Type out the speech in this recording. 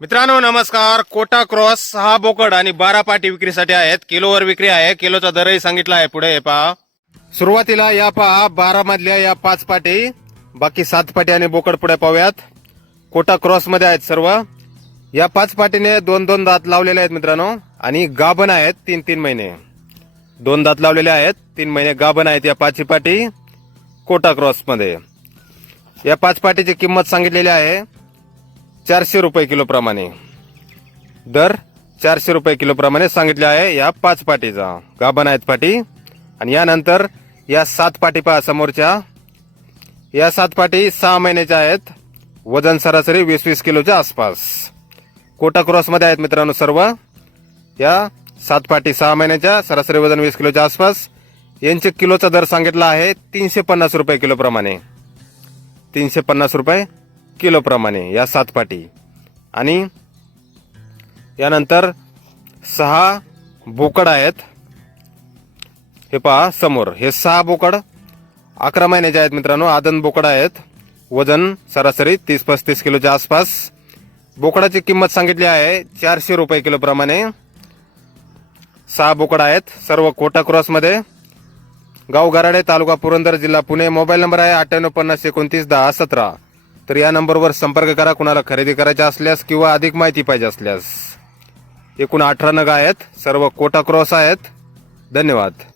मित्रांनो नमस्कार. कोटा क्रॉस सहा बोकड आणि बारा पाटी विक्रीसाठी आहेत. किलोवर विक्री आहे. किलोचा दरही सांगितला आहे. पुढे हे पहा. सुरुवातीला या पहा. बारा मधल्या या पाच पाटी. बाकी सात पाटी आणि बोकड पुढे पाहूयात. कोटा क्रॉसमध्ये आहेत सर्व. या पाच पाटीने दोन दोन दात लावलेले आहेत मित्रांनो. आणि गाभण आहेत तीन तीन महिने. दोन दात लावलेले आहेत. तीन महिने गाभण आहेत या पाचही पाटी. कोटा क्रॉसमध्ये. या पाच पाटीची किंमत सांगितलेली आहे. चारशे रुपये किलोप्रमाणे दर चारशे रुपये किलोप्रमाणे सांगितले आहे या पाच पाटीचा. गाभण आहेत पाटी? आणि यानंतर या सात पाटी पहा समोरच्या. या सात पाटी सहा महिन्याच्या आहेत. वजन सरासरी वीस वीस किलोच्या आसपास. कोटा क्रॉसमध्ये आहेत मित्रांनो सर्व. या सात पाटी सहा महिन्याच्या सरासरी वजन वीस किलोच्या आसपास. यांचे किलोचा दर सांगितला आहे तीनशे पन्नास रुपये किलोप्रमाणे तीनशे पन्नास रुपये. किलोप्रमाणे या सात पाटी. आणि यानंतर सहा बोकड आहेत. हे पहा समोर. हे सहा बोकड अकरा महिन्याचे आहेत मित्रांनो आदन बोकड आहेत. वजन सरासरी तीस पस्तीस किलोच्या आसपास. बोकडाची किंमत सांगितली आहे चारशे रुपये किलोप्रमाणे. सहा बोकड आहेत सर्व कोटा क्रॉसमध्ये गाव गराडे तालुका पुरंदर जिल्हा पुणे. मोबाईल नंबर आहे अठ्ठ्याण्णव पन्नास एकोणतीस दहा सतरा. तर या नंबरवर संपर्क करा कुणाला खरेदी करायच्या असल्यास किंवा अधिक माहिती पाहिजे असल्यास. एकूण अठरा नगा आहेत सर्व कोटा क्रॉस आहेत. धन्यवाद.